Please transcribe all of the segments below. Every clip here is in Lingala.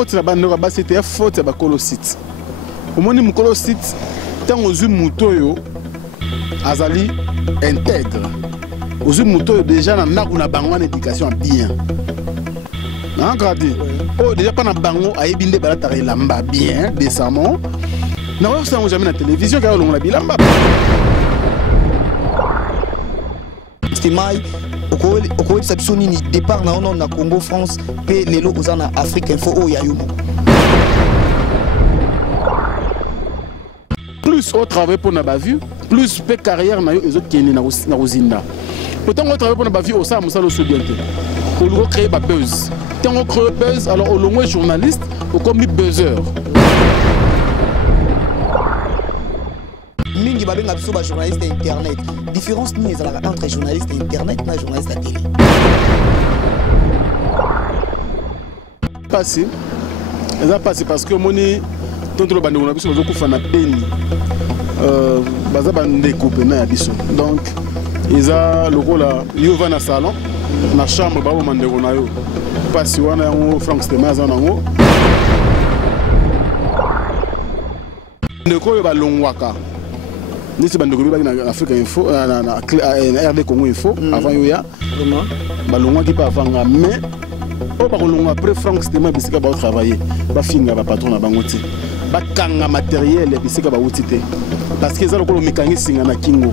faute na bande ba c'était faute ya ba kolosite omoni mukolosite tango zu mutoyo azali intègre ozu mutoyo déjà na kuna bango en éducation bien na gradi oh déjà pas na bango ayebi nde balata elamba bien décemment na wa ça jamais na télévision ka longa bilamba Stemai okoli biso nini départ na Congo France pe lelo oza na Afrique Info o ya yumo. Plus au travail pour na bavu plus pe carrière na yo ezo kene na rozinda autant au travail pour na bavu au ça musalo so bien te pour créer ba buzz tant on crée buzz alors au long journaliste ou comme buzzer mingi babenga biso ba journaliste internet différence ni ezalaka entre journaliste internet na journaliste à télé passé parce que moni tonto le bande on a biso zo kufa na beni baza bande couper na biso donc iza lokola yo va na salon na chambre ba o mande na yo pasi wana yango Frank Stemai za nango ndeko yo ba longwaka nisi bandeko bi na Afrique Info na RD Congo Info avant yo ya balongwa ki pa avanga mais o ba kolongwa après Frank Stemai bisika ba travailler ba finga ba patron na bango ti ba kanga matériel bisika ba utite parce que ça le kolo mécanicien na kingo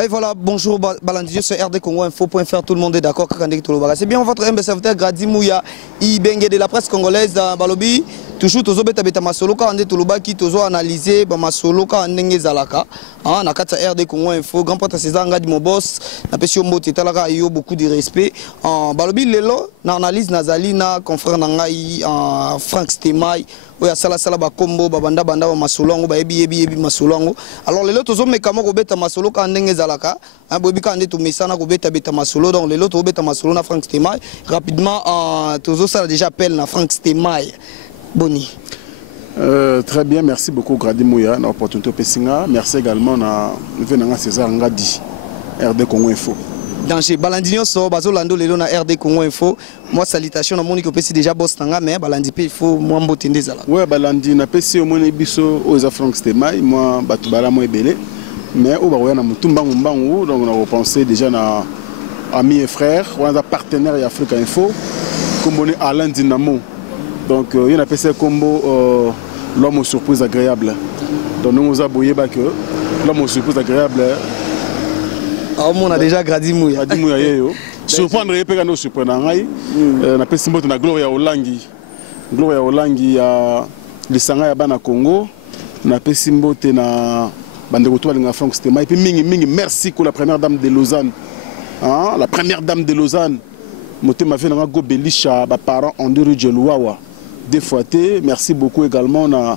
Et voilà, bonjour Balandier sur RD Congo Info.fr, tout le monde est d'accord. C'est bien votre serviteur Grady Mouya, Ibenge de la presse congolaise, Balobi, toujours tozo beta beta masoloka ande toloba ki tozo analyser ba masoloka ndenge zalaka. Na kata RD Congo Info, grand porte César Ngadi mon boss, na pesi mbote talaka yo beaucoup de respect. Balobi lelo na analyse nazali na confrère na ngai Frank Stemai. Oya sala ba kombo ba banda ba masolongo ba yebi masolongo alors lelo tozo mekamo ko beta masolo ka ndenge zalaka bobi ka ndeto mesana ko beta masolo donc lelo to beta masolo na Frank Stemai rapidement tozo sala déjà appel na Frank Stemai boni très bien, merci beaucoup Grady Mouya na opportunité pesinga merci également na venanga César Ngadi RD Congo Info. Danger Balandinho so bazolando lelo na RD Congo Info moi salutation na moni ko pesi déjà boss nanga mais balandi pe il faut moi mbotende zala ouais balandi na pesi omoni biso oza Frank Stemai moi batu bala mo ebele mais o ba na mutumba ngumbangu donc on a repensé déjà na amis et frères on a partenaire et Afrique Info comme on est Alain Dinamo donc il y a pesi combo l'homme aux surprises agréables donc nous a boyé ba que l'homme aux surprises agréables. On a déjà Grady Mouya. Grady Mouya yo. Surprendre pe kana surprendre ngai. Na pesi mbote na Gloria Olangi. Gloria Olangi ya lisanga ya bana Congo. Na pesi mbote na bande ko to balinga Frank Stemai pe mingi merci pour la première dame de Lausanne. Hein, la première dame de Lausanne. Motema ve na go belisha ba parents en de rue Luawa. Deux fois té, merci beaucoup également na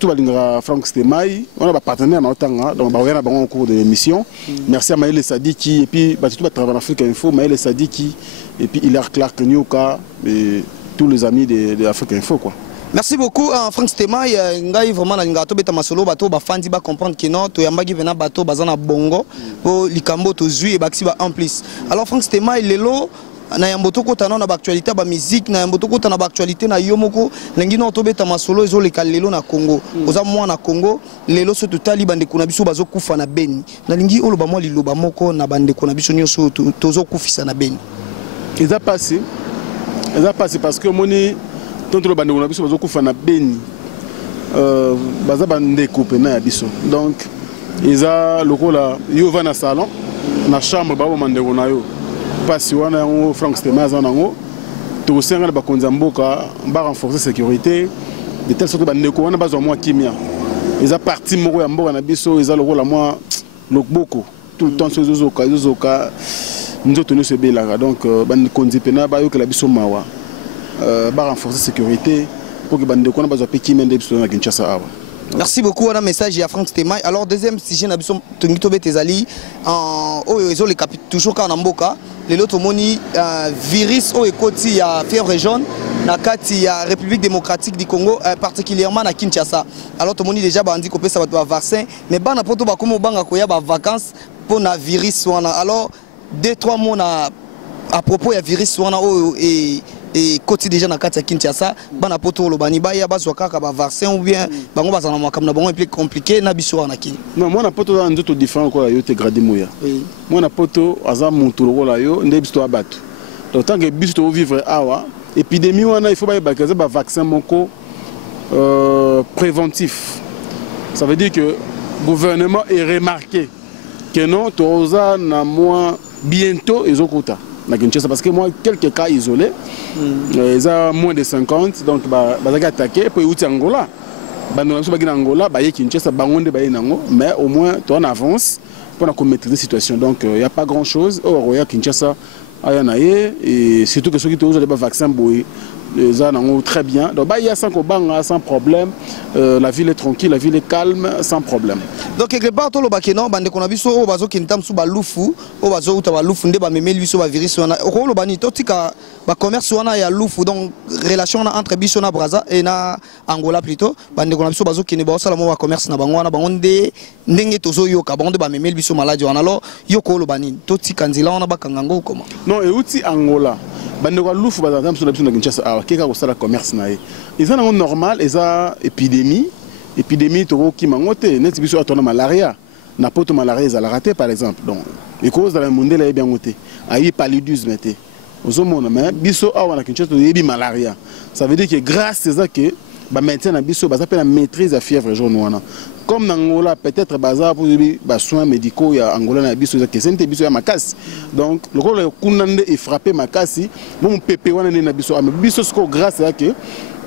tout balinga Frank Stemai, on a un partenaire dans Otanga, donc on a en cours de l'émission. Merci à Maël Sadiki et puis tout travail en Afrique Info, Maël Sadiki et puis Hilaire Clark Nyoka et tous les amis de Afrique Info quoi. Merci beaucoup Frank Stemai, ngai vraiment na ngato beta masolo bato ba fandi ba comprendre que non to yambaki vena bato bazana bongo po likambo to zui et baxi ba en plus. Alors Frank Stemai lelo na yamboto kota na actualité ba musique na yamboto kota na actualité na yomoko lengi no to beta masolo ezo leka lelo na Congo oza mwa na Congo lelo so totali bande kuna biso bazo kufa na Beni na lingi oloba mwa liloba moko na bande kuna biso nyoso tozo kufisa na Beni eza passé parce que moni tonto le bande kuna biso bazo kufa na Beni baza bande couper na biso donc eza lokola yo va na salon na chambre ba o mande kuna yo pasi wana yango Frank Stemai za nango to senga na bakonza mboka ba renforcer sécurité de telle sorte bandeko wana bazwa mwa kimia eza parti moko ya mboka na biso eza lokola mwa lokboko tout le temps zozoka nzoto no se belaka donc bandeko nzipena ba yokela biso mawa ba renforcer sécurité pour que bandeko wana bazwa pe kimia nde biso na Kinshasa awa. Merci beaucoup on a message à Frank Stemai. Alors deuxième sujet na biso tongito betezali oyo ezo le capite toujours ka na mboka lelo tomoni virus o ekoti ya fièvre jaune na kati ya République démocratique du Congo particulièrement na Kinshasa. Alors tomoni déjà bandi ko pesa bato ba vaccin mais bana poto ba komo banga ko ya ba vacances pour na virus wana. Alors 2-3 mots à propos ya virus wana et côté déjà na kati ya Kinshasa bana poto lo bani ba ya bazwa kaka ba vaccin ou bien bango bazana makamna bango plus compliqué na biso wana ki. Non, moi na poto za nzoto différent ko yo te gradi moya. Oui. Moi na poto aza muntu lo la yo nde biso abatu. Donc tant que biso to vivre awa épidémie wana il faut ba bakaza ba vaccin moko préventif. Ça veut dire que le gouvernement est remarqué que non, Toza n'a moins bientôt ils ont quota. Parce que moi, quelques cas isolés, ils ont moins de 50, donc ils ont attaqué, puis ils ont Angola. Angola, mais au moins, tu en avances pour maîtriser la situation. Donc il n'y a pas grand chose. Or, il y a Kinshasa, et surtout que ceux qui ont des vaccins, ils ont très bien. Donc il y a sans problème. La ville est tranquille, la ville est calme, sans problème. Donc quelque part tout le bakeno bande qu'on a vu sur bazo kintam sous balufu au bazo uta balufu nde ba memeli biso ba virus wana ko lo bani totika ba commerce wana ya lufu donc relation entre biso na Brazza et na Angola plutôt bande qu'on a biso bazo kine ba sala mo ba commerce na bango wana bango nde ndenge tozo yoka bango nde ba memeli biso maladie wana alors yoko lo bani totika nzila wana bakangango comment non et uti Angola bande ko lufu ba nzam so na biso na Kinshasa awa keka ko sala commerce na ye ils ont normal ils ont épidémie qui mangote net biso atona malaria na poto malaria za la raté par exemple donc les causes dans le monde là bien ngoté ayi paludisme té ozomona mais biso awa na Kinshasa yebi malaria ça veut dire que grâce à ça que ba maintien na biso ba s'appelle la maîtrise à fièvre jaune wana comme dans Angola peut-être bazar pour ba soins médicaux ya Angola na biso que c'est biso ya makasi donc le rôle kunande est frappé makasi bon pépé wana na biso mais biso ce grâce à que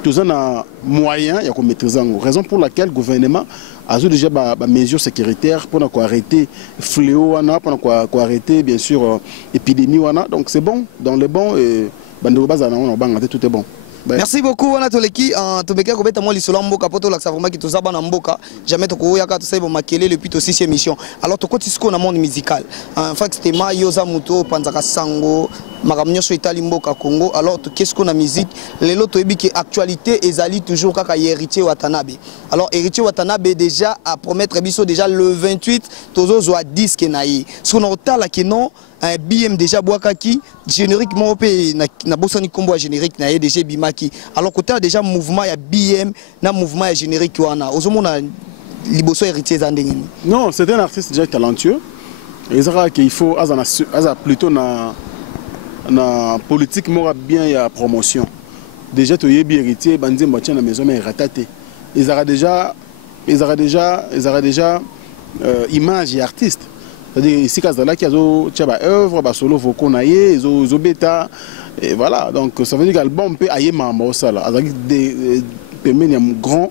tous un moyen de maîtriser. Raison pour laquelle le gouvernement a déjà des mesures sécuritaires pour arrêter le fléau, pour arrêter bien sûr l'épidémie. Donc c'est bon, dans le bon, tout est bon. Merci beaucoup wana toleki tobeka kobeta moi lisolo mboka poto la vraiment ki tozaba na mboka jamais to ko yaka to sebo makele depuis to 6e émission alors to koti siko na monde musical en fait c'était ma yoza muto panzaka sango makamnyo so itali mboka Congo alors to qu'est-ce qu'on a musique lelo to ebi ki actualité ezali toujours kaka héritier Watanabe alors héritier Watanabe déjà à promettre biso déjà le 28 tozo zo disque nayi ce qu'on otala ki non un BM déjà boakaki générique mo pe na bosani kombo générique na déjà bimaki alors côté déjà mouvement ya BM na mouvement ya générique wana ozomona liboso héritier zandengeni non c'est un artiste déjà talentueux et ça qu'il faut aza plutôt na politique mora bien ya promotion déjà to yebi héritier bandi moitié na maison mais rataté ils aura déjà image et artiste. C'est-à-dire ici Kazala qui a une œuvre, un solo vocaux naïe, un bêta, et voilà. Donc ça veut dire que l'album peut aller membre ça là. Avec des grand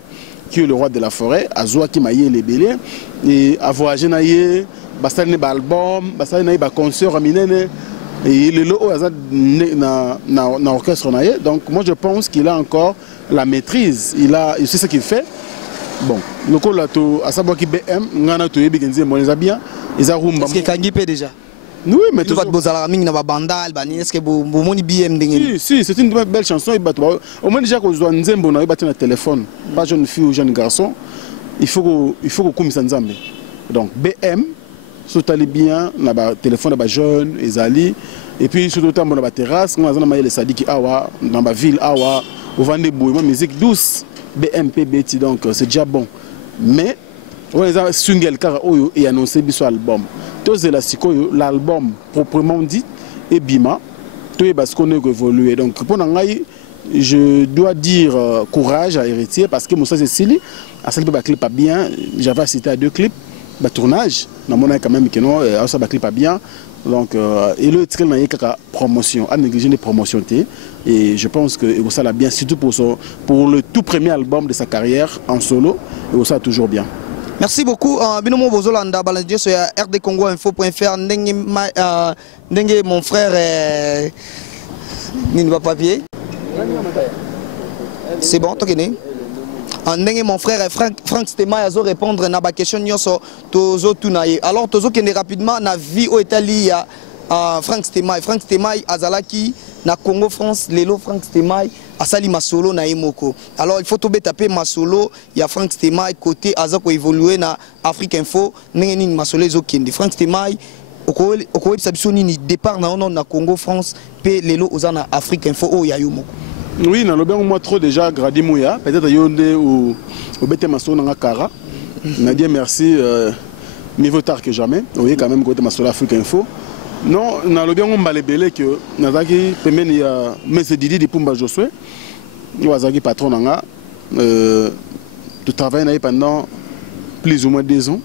qui est le roi de la forêt, Azoa qui maille les béliers, et à voyager naïe, basta ne album, basta naïe ba concert aminene, et le lot na orchestre naïe. Donc moi je pense qu'il a encore la maîtrise, il sait ce qu'il fait. Bon, le coup là, à savoir qui BM, on a tout bien, on les a bien, ils ont rumba. Est-ce que Kangi paie déjà? Oui, mais tu vas te poser la mine dans bandal, est-ce que vous avez BM? Si, c'est une belle chanson. Au moins déjà qu'on doit nous on a battu notre téléphone, pas jeune fille ou jeune garçon, il faut qu'on commise ensemble. Donc BM, c'est allé bien, on a téléphone de jeune, ils allaient, et puis surtout on a la terrasse, on a les sadiki awa, dans la ville awa, on vend des bouilles, musique douce. BMP BT donc c'est déjà bon mais on les a single car et annoncé biso album tous la sikoyo l'album proprement dit et bima tout parce qu'on a évolué donc pour nangai je dois dire courage à héritier parce que Moussa Cécile a celle pas clip pas bien j'avais assisté à 2 clips bah tournage dans mon quand même que non ça ba clip pas bien donc et le titre n'a pas promotion à négliger les promotions et je pense que ça l'a bien surtout pour le tout premier album de sa carrière en solo et ça toujours bien. Merci beaucoup binomo bozolanda balandier sur RD Congo info.fr ndenge mon frère Nini va papier c'est bon toi qui mon frère Frank Stema a répondre à la question nyonso tozo tunaye alors tozo kende rapidement na vie au Italie Frank Stema azalaki na Congo France lelo Frank Stemai asali masolo na Imoko. Alors il faut tout taper masolo il y a Frank Stemai côté azako évoluer na Afrique Info nini masolo ezokende Frank Stemai okowe sabisoni ni départ na Congo France pe lelo ozana Afrique Info o ya Imoko. Oui, dans le bien moi trop déjà Grady Mouya, peut-être yonde ou bete masolo na Kara. On dit merci mieux vaut tard que jamais. Oui, quand même côté masolo Afrique Info. Non, dans le bien on balébélé que nazaki pemen il y a monsieur Didi de Pumba Josué. Il was azaki patron nanga tu travailles pendant plus ou moins 2 ans.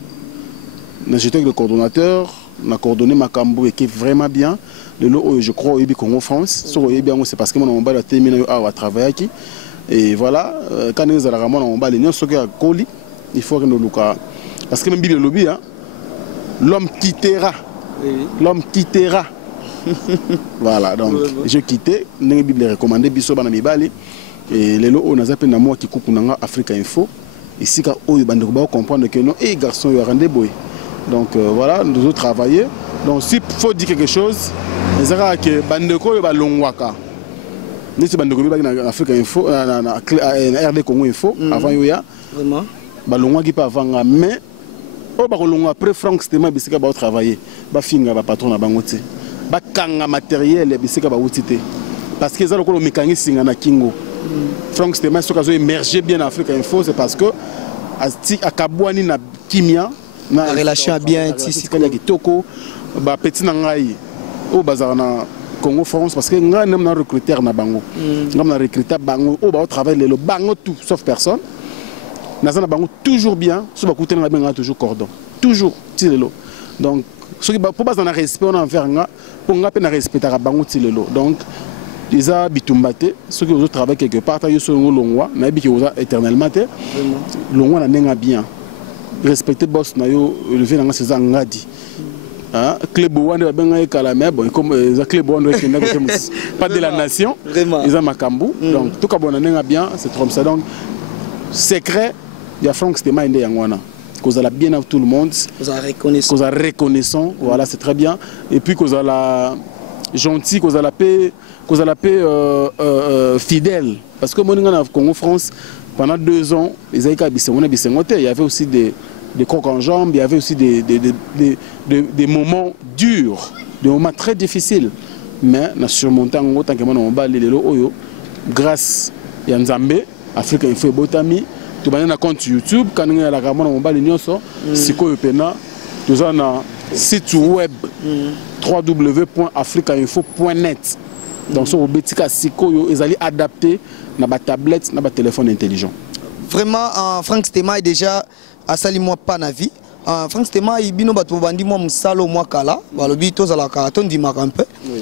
J'étais le coordonnateur, on a coordonné Makambo et qui est vraiment bien. Je crois au Congo France. C'est parce que mon a terminé à travailler ici. Et voilà, quand nous avons il faut que nous le parce que même Bible lobby, l'homme quittera. L'homme quittera. Voilà, donc je quittais. Nous Bible recommandé Bisso Banamibali. Et les lots, on a zappé moi qui coupe Africa Info. Ici, quand on va comprendre que non, et garçon, il y a rendez boy. Donc voilà, nous avons travaillé. Donc s'il faut dire quelque chose, c'est que Bandeko est Longwaka. Nous sommes en Afrique Info, en RD Congo Info, avant Yoya. Vraiment. Longwaka qui pas avant, mais après Frank Stemai, il va travailler. Il va finir le patron à Bangote. Il va faire matériel, il va utiliser. Parce que le mécanisme na Kingo. Frank Stemai, ce qui a émergé bien en Afrique Info, c'est parce que à Kabouani na Kimia, la relation a bien tissé. Ba petit nangai au bazar na Congo France parce que nga nem na recruteur na bango nga na recruteur bango au ba travail le bango tout sauf personne na za na bango toujours bien so ba coûter na benga toujours cordon toujours tilelo donc ce qui pour bazar na respect on envers nga pour nga pe na respecter bango tilelo donc déjà bitumbate ceux qui ont travaillé quelque part ta yo so longwa na bi ki oza éternellement te longwa na nenga bien respecter boss na yo lever na ces ngadi club Wanda benga Kalamé bon comme les club Wanda qui n'a pas de la nation ils ont Makambu donc tout cas bon on bien c'est comme ça donc secret il y a Frank Stemai inde yangwana cause la bien à tout le monde cause la reconnaissant voilà c'est très bien et puis cause la gentil cause la paix fidèle parce que moi en Congo France pendant 2 ans les aïka bisengote il y avait aussi des crocs en jambes, il y avait aussi des moments durs, des moments très difficiles. Mais nous surmonté en tant que nous grâce à Nzambe, Afrique Info Botami, tout le compte YouTube, quand nous avons la caméra, nous avons un site web www.africainfo.net. Donc, sur le site, ils allaient adapter à tablette, à téléphone intelligent. Vraiment, Frank Stemai déjà. Asali moi pas na vie Frank Stemai bino bato bandi moi musalo moi kala balobi tozala karaton di makampe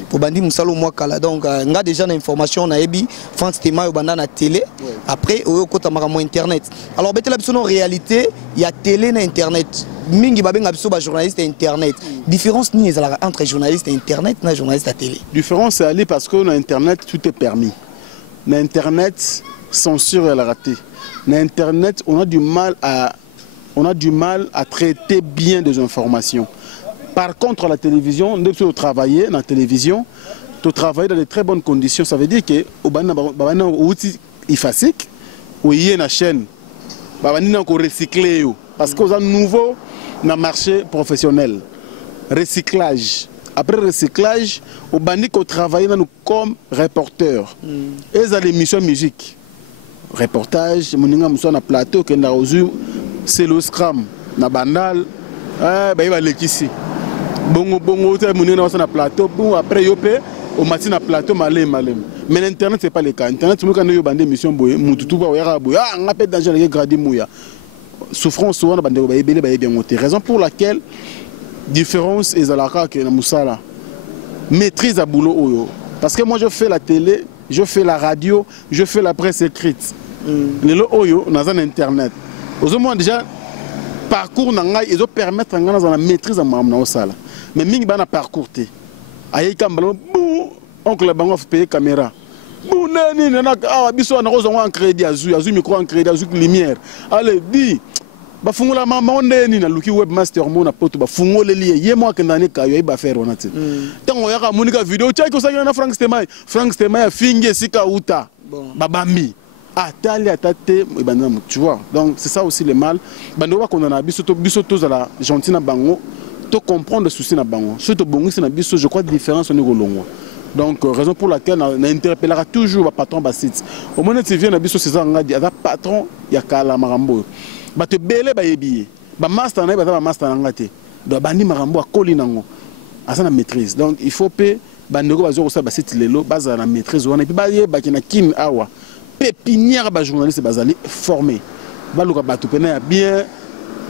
pour bandi musalo moi kala donc nga déjà na information na ebi Frank Stemai banda na télé après au kota makamo internet alors betela biso en réalité il y a télé na internet mingi babenga biso ba journaliste internet différence ni ezala entre journaliste internet na journaliste à télé différence c'est aller parce que na internet tout est permis na internet censure elle a raté na internet on a du mal à traiter bien des informations. Par contre, la télévision, nous devons travailler dans la télévision, tu travailles dans de très bonnes conditions. Ça veut dire que il facile, ou il y a une chaîne, recycler parce qu'on a nouveau dans le marché professionnel. Recyclage. Après recyclage, au bandit qu'on travaille comme reporter. Et ça l'émission musique. Reportage, mon sur un plateau qui est c'est le scrum na bandal il va l'équiper bongo sur un plateau bon après yopé au matin na plateau malem mais l'internet c'est pas le cas internet nous quand nous bandé mission boye mututu ba yara boye on appelle danger les Grady Mouya souffrance souvent bandé ba ebele ba bien monter raison pour laquelle différence est la que na musala maîtrise à boulot oyo parce que moi je fais la télé je fais la radio je fais la presse écrite les lo oyo dans un internet aux moins déjà parcours nanga ils ont permettre ngana dans la maîtrise à mamna osala mais mingi bana parcours té ayi kambalo bou oncle bango payer caméra bou nani nana biso na rozo en crédit azu micro en crédit azu lumière allez di bafungola mama ndeni na luki webmaster mona poto bafungole lié ye mo akendane kayo e ba faire onati tango yaka monika vidéo tchaki osaki na Frank Stemai a fingi sika uta babambi atali atate ebanda tu vois. Donc c'est ça aussi le mal bando ba kondana biso to za la gentil na bango to comprendre le souci na bango surtout bongisi na biso je crois différence on est golongwa. Donc raison pour laquelle on interpellera toujours le patron de site. Au moment où tu viens à Bisso César Ngadi, il y a un patron, il y a Kala Marambo. Il te belé ba yebiye. Ba master na ba master ngate. Do bandi Marambo a kolinango. Asa na maîtrise. Donc il faut pe bandeko bazo ça ba site lelo baza na maîtrise wana et puis ba ye ba kina kin awa. Pépinière ba journaliste bazali formé. Ba luka ba to pena bien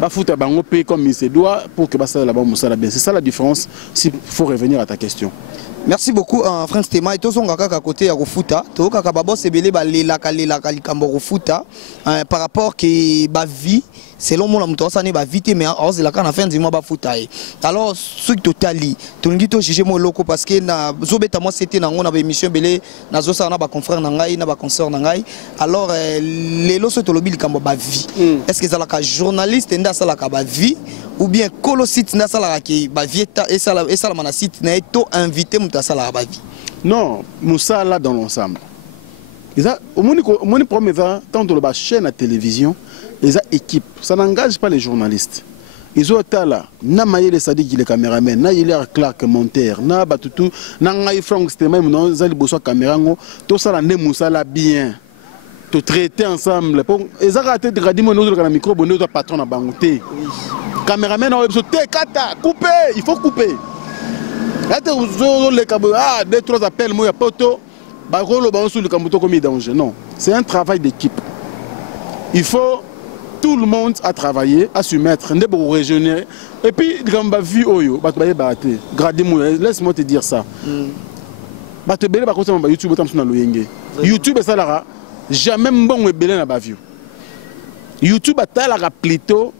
ba fouta bango pe comme il se doit pour que ba ça là-bas musala bien. C'est ça la différence s'il faut revenir à ta question. Merci beaucoup Frank Stemai et tous on à côté à Rufuta to kaka babo sebele ba lela likambo Rufuta par rapport que ba vie selon mon amuto ça ne ba vite mais on la kana fin du mois ba futa alors ce totali to ngi to juger mo loko parce que na zobeta moi c'était na ngona ba émission belé na zo ça na ba confrère na ngai na ba concert na ngai alors lelo so to lobi likambo ba vie est-ce que ça la journaliste nda ça la ba vie ou bien colosite nda ça la ki ba vie et ça la site na to invité ça la vie. Non, Moussa là dans l'ensemble. Au moins premier quand on le chaîne à télévision, les équipes, ça n'engage pas les journalistes. Ils ont là, na maïle Sadik les caméramans, na il Clark monteur, na batutu, na ngai Frank Stemai, na zali bosso camérango, tout ça là ne Moussa là bien. Te traiter ensemble. Ils ont raté de radimo nous le micro bonheur de patron à bangoté. Caméraman on te kata, couper, il faut couper. Ah, 2-3 appels, moi, poto, non, c'est un travail d'équipe. Il faut tout le monde à travailler, à se mettre, et puis, laisse-moi te dire ça. YouTube, ça jamais bon YouTube a plutôt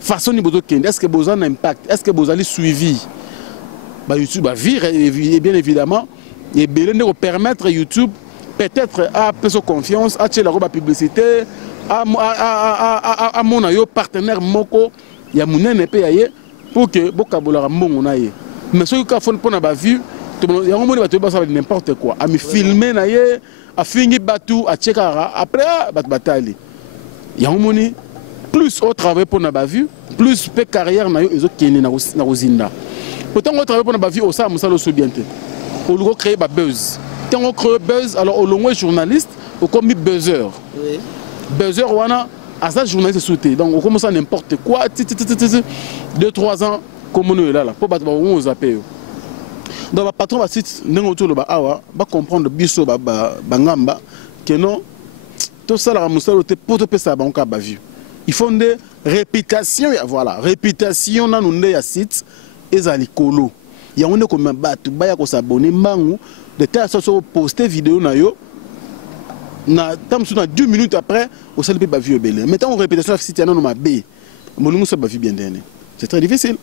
façon de est-ce que vous avez un impact, est-ce que vous avez suivi? YouTube va vivre et bien évidemment et bien permettre YouTube peut-être à faire confiance à la publicité à mon partenaire moko ya munene pe yaye pour que bokabola mbongo na ye mais ce que font pour na ba vue ya ngomoni bato ba ça n'importe quoi a me filmer na ye a fingi batu a chekara après bat batali ya ngomoni plus au travail pour na ba vue plus pe carrière na yo ezo kene na rozinda. Pourtant, on travaille pour la vie au sein de bien. On crée un buzz. Quand on crée un buzz, alors on est journaliste, on comme buzzer. Buzzer, on a à ça journaliste sauté. Donc on commence à n'importe quoi. 2-3 ans, comme on est là, pour battre on zappé. Donc le patron va site n'engoto le ba comprendre biso bangamba que non tout ça la musalo te pour te ça banka ba vue. Il faut des répétitions, voilà, réputation dans nous ya site. Ezali kolo ya on est comme batu baya ko s'abonner mangu de telle sorte poster vidéo na yo na tam sur 2 minutes après au sel pe ba vie belé maintenant on répétition la site na no mabe molungu so ba vie bien dernier c'est très difficile.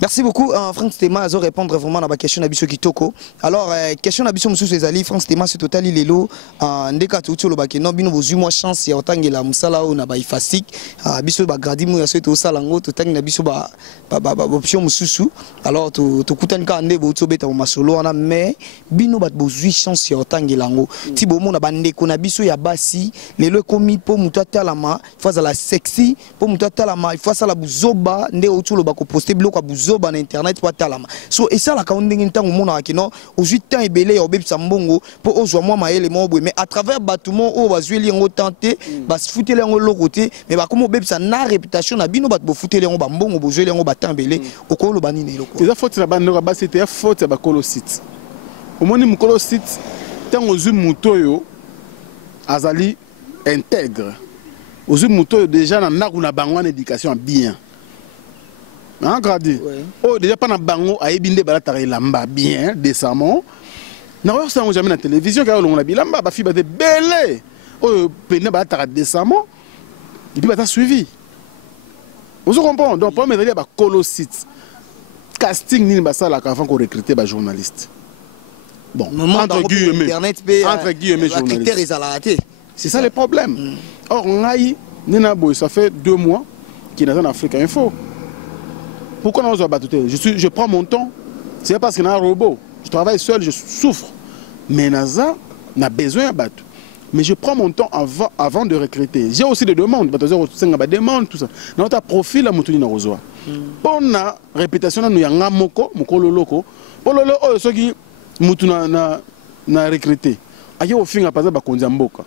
Merci beaucoup, Frank Stemai, à répondre vraiment à la question d'Abisso Kitoko. Alors, question d'Abisso Moussou Cezali, Frank Stemai, c'est total, il est là. Ndeka Toutou le baké, non, bino bozu moi chance, ya autant que la musala ou na ba ifasik, Abisso ba gradi mou ya souhaité au salango, total n'Abisso ba option Moussou. Alors, tu kutan ka ande bo beta au masolo, on a mais bino bat bozu chance ya autant que lango. Ti bo mo na bande ko na biso ya basi, les le komi po mutata la ma, face à la sexy, po mutata la ma, face à la buzoba, nde outou le bako poster bloc à buzoba. Sur internet pour talama so et ça la kaunding ntango mona akino au 8 ans ebele ya obebisa mbongo pour ozwa moi maele mobwe mais à travers batumo o bazweli ngo tenté bas futele ngo lokote mais ba komo obebisa na réputation na bino bat bo futele ngo ba mbongo bozweli ngo batambele okolo banini loko eza faute na bando ba c'était faute ba kolo site omoni mukolo site tango zu mutoyo azali intègre ozu mutoyo déjà na nakuna bangwana éducation bien. Hein, gradé. Oh, déjà pas na bango a ebinde balata lamba bien décemment. Na voir ça jamais na télévision car on a bilamba ba fi ba de belé. Oh, pene balata décemment. Et puis ba suivi. Vous comprenez donc pour mettre ba colosite. Casting ni ba ça la avant qu'on recruter ba journaliste. Bon, entre guillemets journaliste. C'est ça le problème. Or ngai Nina Boy, ça fait 2 mois qu'il est en Afrique Info. Pourquoi on a battu? Je prends mon temps. C'est parce qu'il y a un robot. Je travaille seul, je souffre. Mais Naza n'a besoin de battre. Mais je prends mon temps avant de recruter. J'ai aussi des demandes. Des demandes, tout ça. Dans notre profil, la moutouine rosoa. Pour la réputation, nous avons un moko loloko. Pour le lolo, ceux qui moutouina na recruté. Aïe au fin à passer bakonza mboka.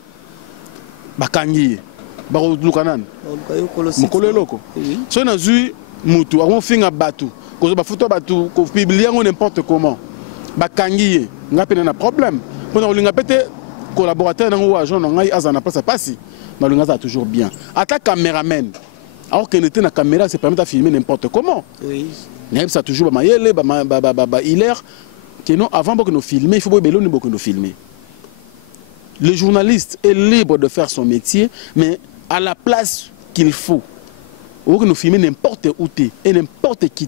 Bakangi. Barouloukanan. Mokolo loko. So na zui moutou. Avons fin à batu. Quand on photo batu, qu'on publie n'importe comment. Bakangi. N'a pas de problème. Pour nous peut-être collaborateur ou agent n'a pas ça passe. Mais le gars toujours bien. Attaque caméraman. Alors qu'il était na caméra, ça permet de filmer n'importe comment. Oui. Mais ça toujours mayele, hilaire. Que non avant que nous filmer, il faut que nous filmer. Le journaliste est libre de faire son métier, mais à la place qu'il faut. Ou que nous filmer n'importe où et n'importe qui.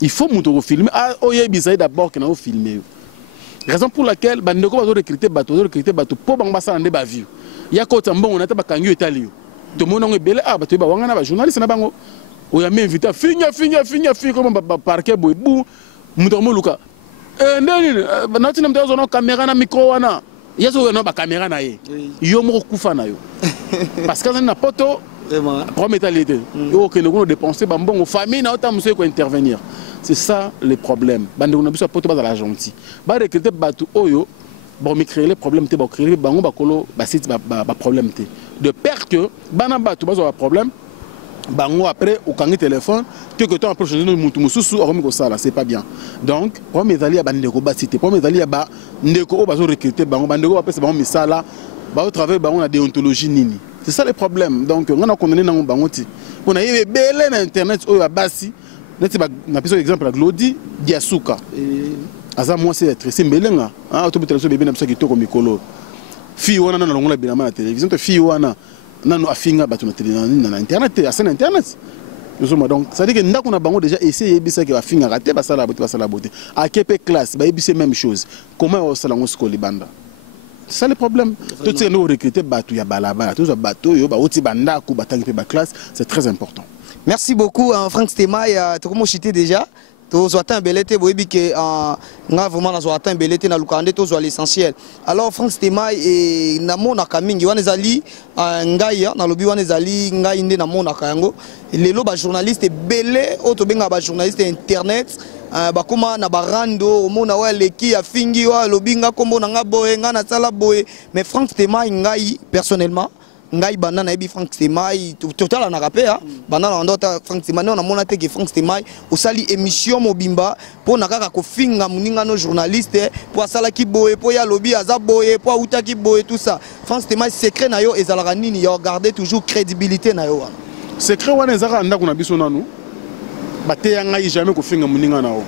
Il faut nous filmer. Ah, il d'abord que nous filmer. Raison pour laquelle bandeko va recruter bateau pour bangasa ndé ba view. Ya ko tambo on ata bakangi etalio. To mona ngebele ah bateau ba wangana ba journaliste na bango. O ya m'inviter finya comme ba parquet boy bu muto mo luka. Ndeni na tina mtazo na caméra na micro wana. Yeso na ba caméra na ye. Yo mo kufa na yo. Parce que na poto vraiment premier talité. Yo que nous dépenser ba mbongo famille na ota muso ko intervenir. C'est ça le problème. Bande on a besoin de la gentil. Ba recruter batu oyo, bon me créer les problèmes te ba créer bango ba kolo ba site ba problème te. De peur que bana batu ba zo problème, bango après au kangi téléphone, quelque temps après changer mutu mususu omi ko sala, c'est pas bien. Donc, pour mes alliés bande ko ba site, pour mes alliés ba ndeko ba zo recruter bango bande ko après bango misala, ba au travers bango na déontologie nini. C'est ça le problème. Donc, on a condamné dans bango ti. On a eu belé na internet oyo ba basi. Na pisa exemple la Glody Diasuka. Aza moi c'est être simbelenga. Ah to bitelo so bébé na pisa kitoko mikolo. Fi wana na longola bilama na télévision to fi wana na no afinga batu na télévision na internet, à scène internet. Donc ça veut dire que ndako na bango déjà essayé bisa que afinga raté basala beauté. À KP classe, ba ebise même chose. Comment on sala ngo skoli banda. C'est ça le problème. Tout ces nous recruter batu ya balabala, tout ça bateau yo ba oti banda ku batangi pe ba classe, c'est très important. Merci beaucoup, Franck Stemay. Tu as chité déjà. Tu as atteint belleté, tu as vraiment atteint belleté dans le Lukande, tu as l'essentiel. Alors, Franck Stemay, et Namo Nakamingi, Wanezali, Ngaya, dans le Wanezali, Ngaïne, Namo Nakayango. Les lots journalistes et belé, autobenga journalistes internet. Bakuma na barando omona wa leki ya fingi wa lobinga kombo na ngaboye ngana sala boye. Mais Franck Stemay ngai personnellement ngai banda na ebi Franck Stemay total na rapé hein banda na ndota Franck Stemay na mona te que Franck Stemay osali émission mobimba pour na kaka ko finga muninga no journaliste pour sala ki boye pour ya lobi aza boye pour uta ki boye tout ça. Franck Stemay secret na yo ezalaka nini ya garder toujours crédibilité na yo. Secret wana ezaka ndako na biso nanu baté ngai jamais ko finga muninga na o.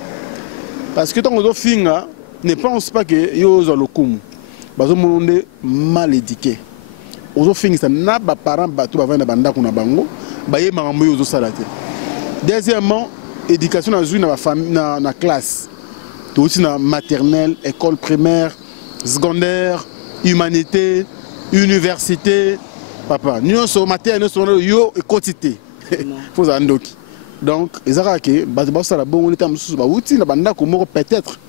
Parce que tant que finga ne pense pas que yo za lokumu bazo monde mal éduqué. Ozo fingi na ba parents batu ba vanda banda kuna bango ba ye makambo yo zo salate. Deuxièmement, éducation na zui na ba famille na classe. To aussi na maternelle, école primaire, secondaire, humanité, université, papa. Nous sommes maternelle, nous sommes yo et quantité. Faut andoki. Donc, ezaka ke ba sala bongo neta mususu ba uti na banda ko moko peut-être.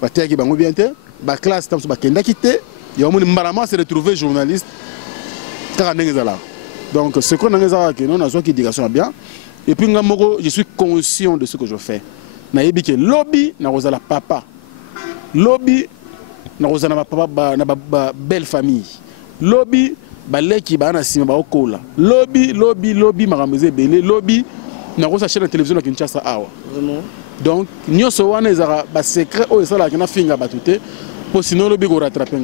Ba teki bango bien te, ba classe tam so ba kenda kité, ya mo mbarama se retrouver journaliste. Donc, ce qu'on a dit, on a une éducation bien. Et puis, je suis conscient de ce que je fais. Je lobby, je suis papa. Lobby, je suis ma belle famille. Lobby, je suis lobby, lobby, lobby, je suis la télévision qui est donc, nous sommes des secrets où ils pour sinon lobby va rattraper.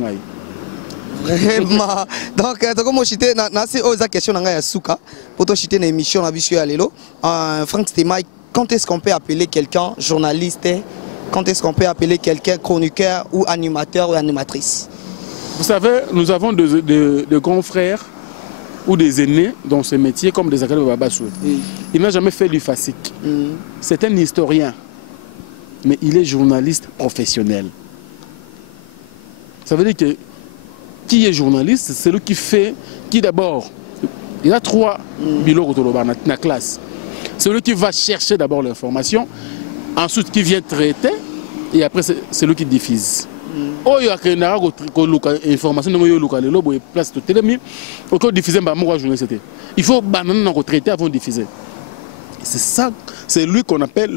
Vraiment. Donc, comme je disais, c'est une question de Souka. Pour toi, je une émission à Bissue à Lélo. Franck Stemay, quand est-ce qu'on peut appeler quelqu'un journaliste? Quand est-ce qu'on peut appeler quelqu'un chroniqueur ou animateur ou animatrice? Vous savez, nous avons de grands frères ou des aînés dans ce métier comme des académies de Babassou. Il n'a jamais fait du FASIC. C'est un historien, mais il est journaliste professionnel. Ça veut dire que qui est journaliste, c'est celui qui fait, qui d'abord Il y a 3 biloko dans la classe. Celui qui va chercher d'abord l'information, ensuite qui vient traiter, et après c'est lui qui diffuse. Oh, il y a une information de place de télémi, pour diffuser un journaliste. Il faut traiter avant de diffuser. C'est ça, c'est lui qu'on appelle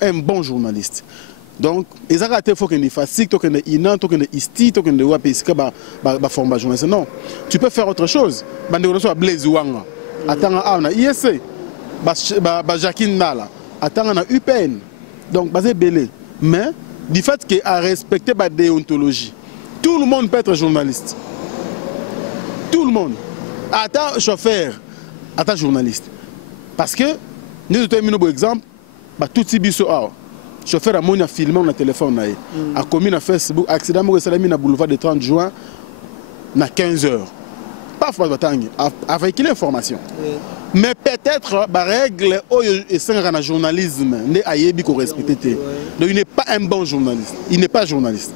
un bon journaliste. Donc, il faut qu'il fasse il faut qu'il ait il faut qu'il ait isti, il faut qu'il ait formation. Non, tu peux faire autre chose. Blaise Ouanga, attends, ISC, Jacqueline Nala, attends, UPN. Donc, basé belé. Mais, du fait qu'il a respecté la déontologie, tout le monde peut être journaliste. Tout le monde. Attends, chauffeur, attends, journaliste. Parce que, nous avons un exemple, tout ce qui chauffeur a mon filmé sur le téléphone, a commis sur Facebook, accident sur le boulevard de 30 juin, à 15 h. Pas avec une information. Mais peut-être la règle est un journalisme, n'est respecté. Donc il n'est pas un bon journaliste. Il n'est pas journaliste.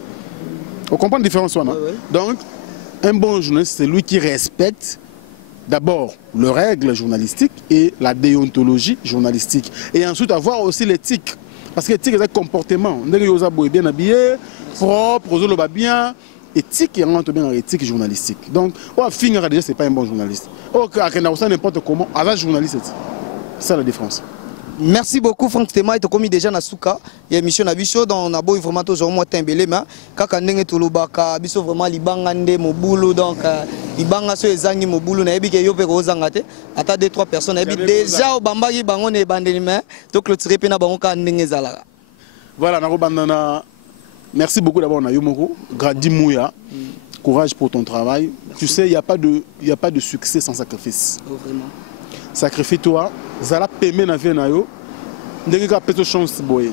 On comprend la différence? Donc, un bon journaliste, c'est lui qui respecte d'abord les règles journalistiques et la déontologie journalistique. Et ensuite avoir aussi l'éthique. Parce que l'éthique, c'est un comportement. On est bien habillé, propre, on est bien. Éthique et rentre bien dans l'éthique journalistique. Donc, finir déjà, ce n'est pas un bon journaliste. N'importe comment, avec journaliste. C'est ça la différence. Merci beaucoup Franck Stéma, tu as commis déjà na souka et émission na biso dans na boy vraiment toujours moi tembelé mais kaka ndenge tolobaka biso vraiment libanga nde mobulu donc libanga so ezangi mobulu na yebi ke yo pe ko zanga te ata 2-3 personnes yebi déjà obambaki bango ne bandeli mais to clôturer pe na bango ka ndenge zalaka. Voilà na bandana. Merci beaucoup d'abord na Yomoko, Gradi Mouya. Courage pour ton travail. Merci. Tu sais, il n'y a pas de succès sans sacrifice. Oh, vraiment. Sacrifie-toi. Zala peme na vie na yo. Ndenge ka peto chance boye.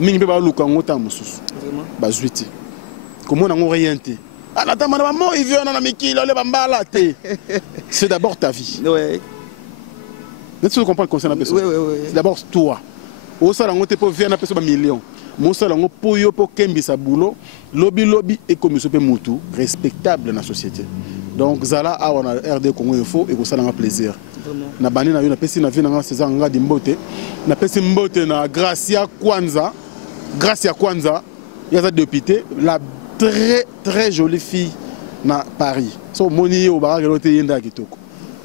Mingi pe ba luka ngota mususu. Vraiment. Ba zuiti. Comment on rien te. Anata mana maman il vient na mikilo le bambala te. C'est d'abord ta vie. Ouais. Tu comprends le conseil na personne. Oui. C'est d'abord toi. Au sala ngote po vient na personne ba million. Mosala ngo po yo po kembisa boulot. Lobby et commission pe mutu respectable dans la société. Donc zala a on a RD Congo Info et ko sala nga plaisir. Na bani na yo na pesi na vie na César Ngadi Mbote na pesi Mbote na Gracia Kwanza ya za député la très jolie fille na Paris so moni au baraka lote yenda kitoko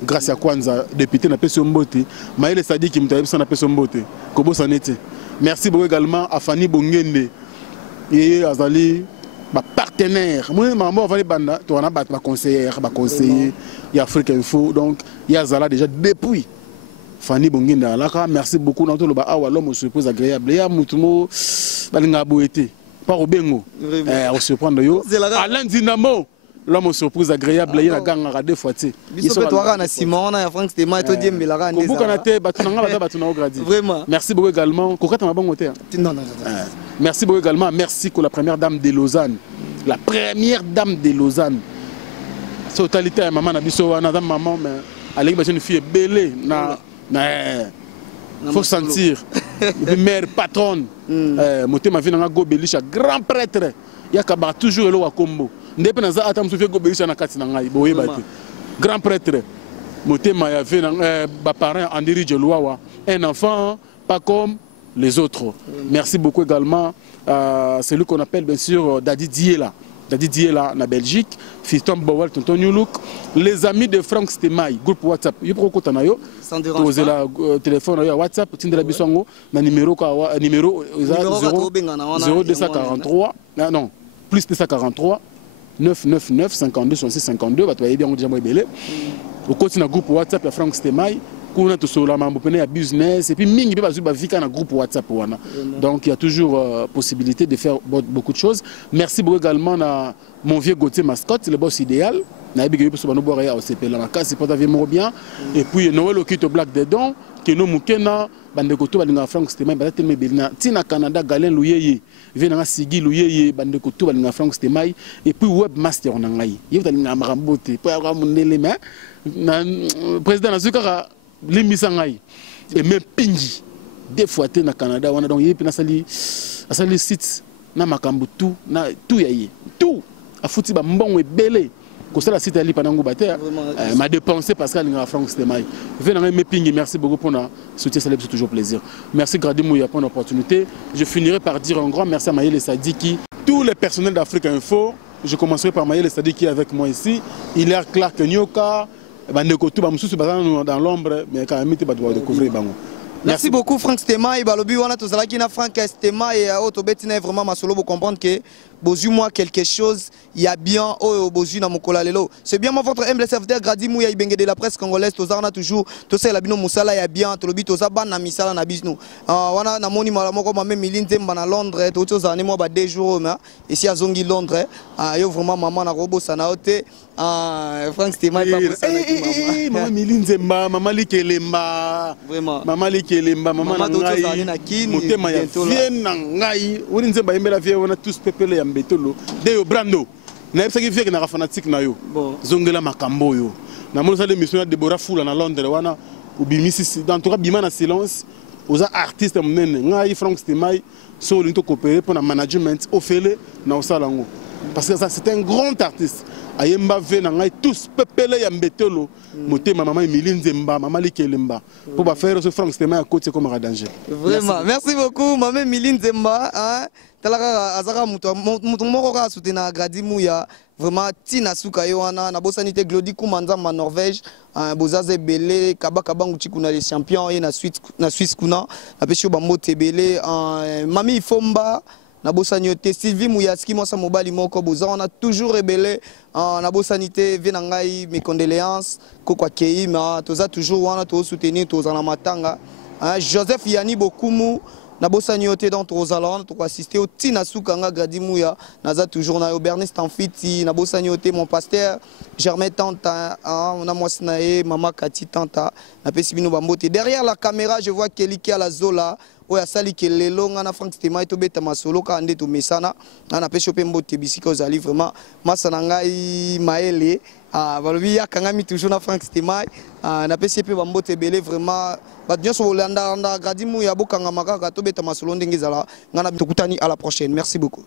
Gracia Kwanza député na pesi Mbote Maël Sadiki mtayebisa na pesi Mbote ko bossa nete. Merci beaucoup également à Fanny Bongende et Azali ba partenaire. Moi maman va les banda, tu on a ba conseiller, il y a Afrique Info donc il y a Zala déjà depuis Fanny Bongende alaka. Merci beaucoup dans tout le ba awa l'homme surprise agréable. Ya mutumo balinga boete. Pas au bengo. On se prend de yo. Alain Dinamo l'homme surprise agréable il y a ganga deux fois tu. Biso toi na Simon na Franck Stéma to diembelaka ndeza. Beaucoup na te batunanga batuna au gradi. Vraiment. Merci beaucoup également. Kokata ma bongo te. Non. Merci beaucoup également. Merci pour la première dame de Lausanne. La première dame de Lausanne. Totalité maman na biso wana dame maman mais allez une fille belle faut sentir. Mère patronne. Moté ma vie na go belisha grand prêtre. Yakaba toujours elo wa Kombo. Ndepena za atam sufie go belisha na kati na ngai boyeba te. Grand prêtre. Moté ma ya ve na ba parent Andiri Jeluawa. Un enfant pas comme les autres. Merci beaucoup également à celui qu'on appelle bien sûr Dadi Diela. Dadi Diela na Belgique, Fiston Bowel, Tonton Newlook, les amis de Franck Stémaï, groupe WhatsApp. Il faut qu'on ait posé le téléphone WhatsApp, Tindra Bissongo, na numéro 0243, non, plus 243 999 52 66 52, va bien déjà moi belé. Au côté na groupe WhatsApp ya Franck Stémaï. Qu'on a tout sur la business et puis mingi pe bazu ba vika na groupe WhatsApp wana. Donc il y a toujours possibilité de faire beaucoup de choses. Merci beaucoup également à mon vieux Gauthier Mascotte, le boss idéal. Na biga yo so bano boire ya OCP la makasi pour t'avoir bien et puis Noël Okito Black dedans que no mukena bande koto balinga Franck Stémaï ba tellement belina tina Canada Galen Luyeye vient na Sigi Luyeye bande koto balinga Franck Stémaï et puis webmaster na ngai yo talinga marambote pour avoir mon élément na président Azukara l'imisangai et même pingi des fois tu na Canada on a donc yepi na sali site na makambu tout na tout yaye tout a fouti ba mbongo ebele la cité ali panango bater m'a dépensé parce qu'elle a Franck Stemai venez me pingi merci beaucoup pour notre soutien, c'est toujours plaisir. Merci Grady Mouya pour l'opportunité. Je finirai par dire un grand merci à Maïle Sadiki, tous les personnels d'Afrique Info. Je commencerai par Maïle Sadiki qui est avec moi ici. Il est Clark Nyoka, dans l'ombre, mais quand même, tu vas découvrir. Merci beaucoup Franck Stemai. Balobi wana tozalaki na Franck Stemai et Otobetina vraiment masolo pour comprendre que bozu moi quelque chose il y a bien au bozu na mokola lelo. C'est bien moi votre humble serviteur Grady Mouya Ibenge de la presse congolaise tozarna toujours to ça la bino musala ya bien to lobi toza ban na misala na bisno. Wana na moni mala moko mame milinde mbana Londres to tozane moi ba 2 jours mais ici à Zongi Londres yo vraiment maman na robo sana ote Franck Stemai pas pour ça maman milinde maman likelemba vraiment maman likelemba maman ngai motema ya vie na ngai woni nzemba yembela vie wana tous pepele ya mbetolo de yo brando na yebisaki vie ke na fanatique na yo zongela makambo yo na mona sale mission ya Deborah Fula na Londres wana ubimisi dans tout cas bima na silence aux artistes munene ngai Franck Stemai so linto coopérer pour na management ofele na osalango parce que ça c'est un grand artiste ayemba ve na ngai tous pepele ya mbetolo motema maman Emilie Nzemba maman Likelemba pour ba faire ce Franck Stemai à côté comme un danger. Vraiment merci beaucoup maman Emilie Nzemba hein talaka azaka mutu moko ka soutenir Grady Mouya vraiment tina suka yo wana na bosanité Glody Kumanza ma Norvège bozaze belé kabaka bangu tikuna les champions et na Suisse kuna na pesho ba mote belé mami Ifomba na bosanité Sylvie Mouyaski moi sa mobali moko boza on a toujours rebellé na bosanité venangai mes condoléances kokwa kei ma toza toujours wana to soutenir toza na matanga Joseph Yani Bokumu na bosanité dans Rosaland to assister au tina sukanga Grady Mouya naza toujours na Bernest Tanfiti na bosanité mon pasteur Germain Tanta on a moi sinae mama Kati Tanta na pesibino bambote derrière la caméra je vois Keliki à la Zola oya sali kelelo ngana Franck Stemai to beta masolo ka ande to mesana na pesho pe mbote bisika ozali vraiment masana ngai maele balobi yakangami toujours na Franck Stemai na pesi pe bambote belé vraiment ba nyonso olanda Grady Mouya bokanga makaka to beta masolo ndenge zala ngana tokutani à la prochaine merci beaucoup.